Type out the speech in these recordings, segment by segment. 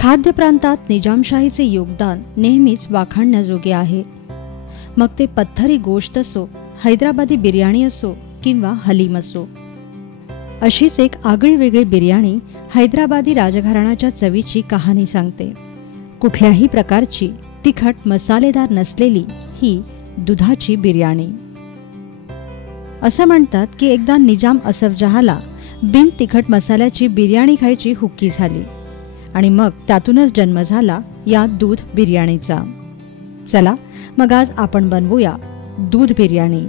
खाद्य प्रांतात निजामशाहीचे योगदान नेहमीच वाखाणण्याजोगे आहे. मग ते पत्थरी गोश्त असो, हैदराबादी बिर्याणी असो किंवा हलीम असो. अशीच एक आगळीवेगळी बिर्याणी हैदराबादी राजघराण्याच्या चवीची कहाणी सांगते. कुठल्याही प्रकारची तिखट मसालेदार नसलेली ही दुधाची बिर्याणी. असं म्हणतात की एकदा निजाम असफजहाला बिन तिखट मसाल्याची बिर्याणी खायची हुक्की झाली आणि मग त्यातूनच जन्म झाला या दूध बिर्याणीचा. चला मग आज आपण बनवूया दूध बिर्याणी.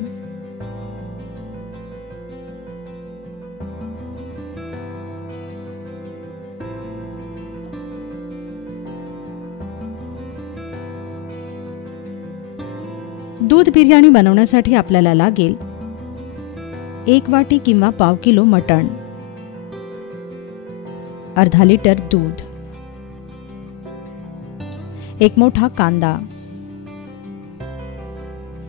दूध बिर्याणी बनवण्यासाठी आपल्याला लागेल 1 वाटी किंवा पाव किलो मटण, अर्धा लिटर दूध, 1 मोठा कांदा,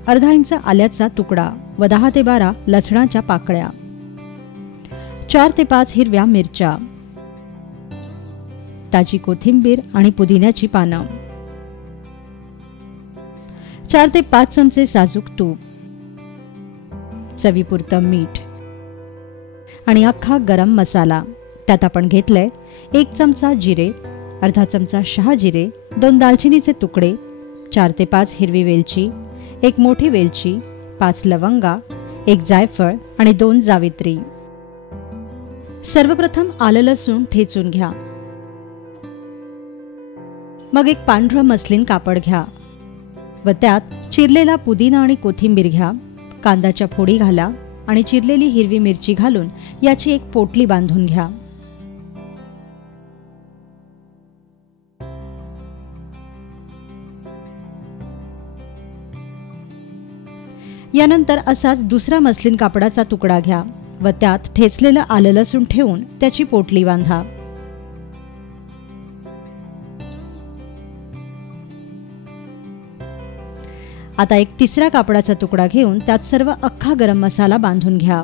अर्धा इंच आल्याचा तुकडा व 10 ते 12 लसणाच्या पाकळ्या, 4 ते 5 हिरव्या मिरच्या, ताजी कोथिंबीर आणि पुदिन्याची पानं, 4 ते 5 चमचे साजूक तूप, चवीपुरतं मीठ आणि अख्खा गरम मसाला. त्यात आपण घेतलंय 1 चमचा जिरे, अर्धा चमचा शहाजिरे, 2 दालचिनीचे तुकडे, 4 ते 5 हिरवी वेलची, 1 मोठी वेलची, 5 लवंगा, 1 जायफळ आणि 2 जावित्री. सर्वप्रथम आलं लसूण ठेचून घ्या. मग एक पांढरं मस्लिन कापड घ्या व त्यात चिरलेला पुदिना आणि कोथिंबीर घ्या. कांद्याच्या फोडी घाला आणि चिरलेली हिरवी मिरची घालून याची एक पोटली बांधून घ्या. यानंतर असाच दुसरा मस्लिन कापडाचा तुकडा घ्या व त्यात ठेचलेलं आलं लसूण ठेवून त्याची पोटली बांधा. आता एक तिसरा कापडाचा तुकडा घेऊन त्यात सर्व अख्खा गरम मसाला बांधून घ्या.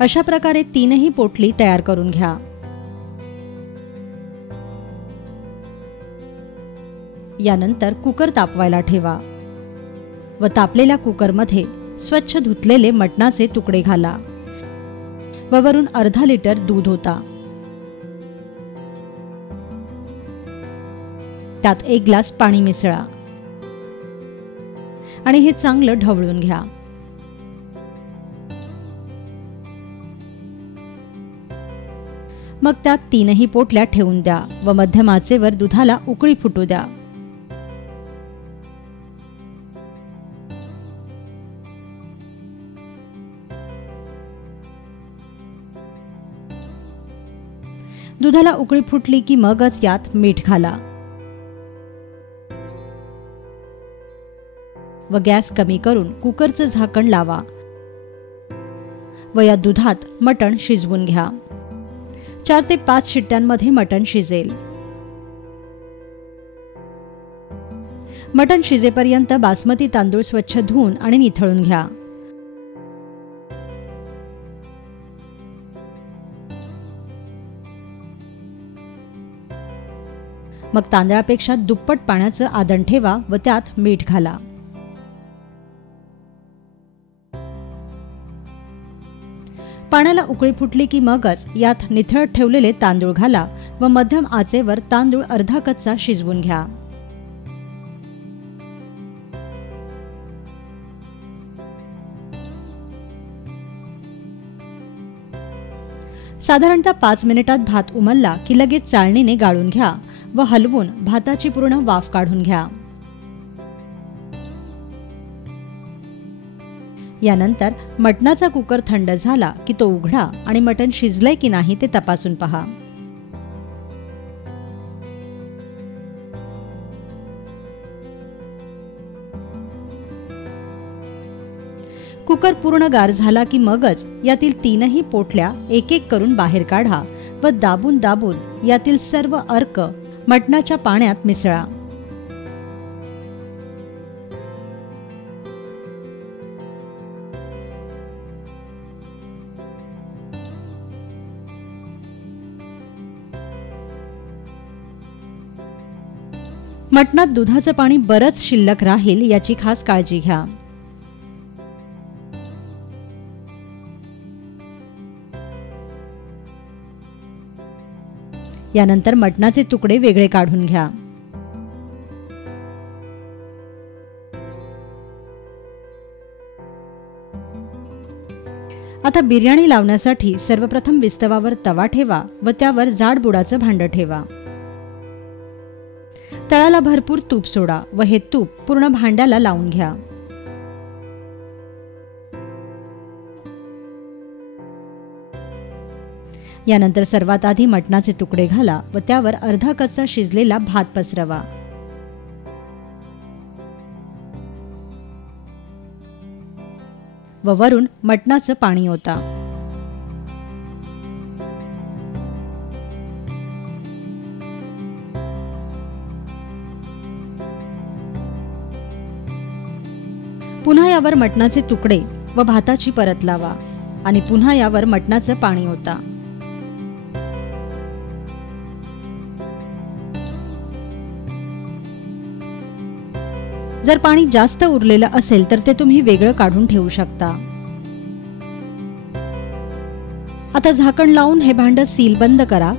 अशा प्रकारे 3ही पोटली तयार करून घ्या. यानंतर कुकर तापवायला ठेवा व तापलेल्या कुकरमध्ये स्वच्छ धुतलेले मटणाचे तुकडे घाला व वरून अर्धा लिटर दूध होता. त्यात 1 ग्लास पाणी मिसळा आणि हे चांगलं ढवळून घ्या. मग त्यात 3ही पोटल्या ठेवून द्या व मध्यम आचेवर दुधाला उकळी फुटू द्या. दुधाला उकळी फुटली की मगच यात मीठ घाला व गॅस कमी करून कुकरचं झाकण लावा व या दुधात मटण शिजवून घ्या. 4 ते 5 शिट्ट्यांमध्ये मटण शिजेल. मटण शिजेपर्यंत बासमती तांदूळ स्वच्छ धुवून आणि निथळून घ्या. मग तांदळापेक्षा दुप्पट पाण्याचं आदण ठेवा व त्यात मीठ घाला. पाण्याला उकळी फुटली की मगच यात निथळत ठेवलेले तांदूळ घाला व मध्यम आचेवर तांदूळ अर्धा कच्चा शिजवून घ्या. साधारणतः 5 मिनिटात भात उमलला की लगेच चाळणीने गाळून घ्या व हलवून भाताची पूर्ण वाफ काढून घ्या. यानंतर मटणाचा कुकर थंड झाला की तो उघडा आणि मटण शिजलंय की नाही ते तपासून पहा. कुकर पूर्ण गार झाला की मगच यातील 3ही पोटल्या एक एक करून बाहेर काढा व दाबून दाबून यातील सर्व अर्क मटणाच्या पाण्यात मिसळा. मटणात दुधाचं पाणी बरंच शिल्लक राहील याची खास काळजी घ्या. यानंतर मटणाचे तुकडे वेगळे काढून घ्या. आता बिर्याणी लावण्यासाठी सर्वप्रथम विस्तवावर तवा ठेवा व त्यावर जाड बुडाचं भांडं ठेवा. तळाला भरपूर तूप सोडा व हे तूप पूर्ण भांड्याला लावून घ्या. यानंतर सर्वात आधी मटणाचे तुकडे घाला व त्यावर अर्धा कच्चा शिजलेला भात पसरवा. व वरून मटणाचं पाणी ओता. पुन्हा यावर मटणाचे तुकडे व भाताची परत लावा आणि पुन्हा यावर मटणाचं पाणी ओता. जर पाणी जास्त उरलेलं असेल तर ते तुम्ही वेगळं काढून ठेवू शकता. आता झाकण लावून हे भांड सील बंद करा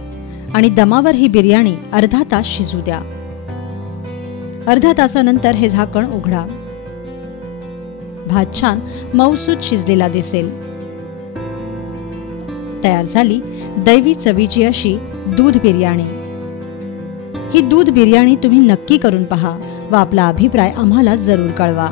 आणि दमावर ही बिर्याणी अर्धा तास शिजू द्या. अर्ध्या तासानंतर हे झाकण उघडा. भात छान मऊसूत शिजलेला दिसेल. तयार झाली दैवी चवीची अशी दूध बिर्याणी. ही दूध बिर्याणी तुम्ही नक्की करून पहा व आपला अभिप्राय आम्हाला जरूर कळवा.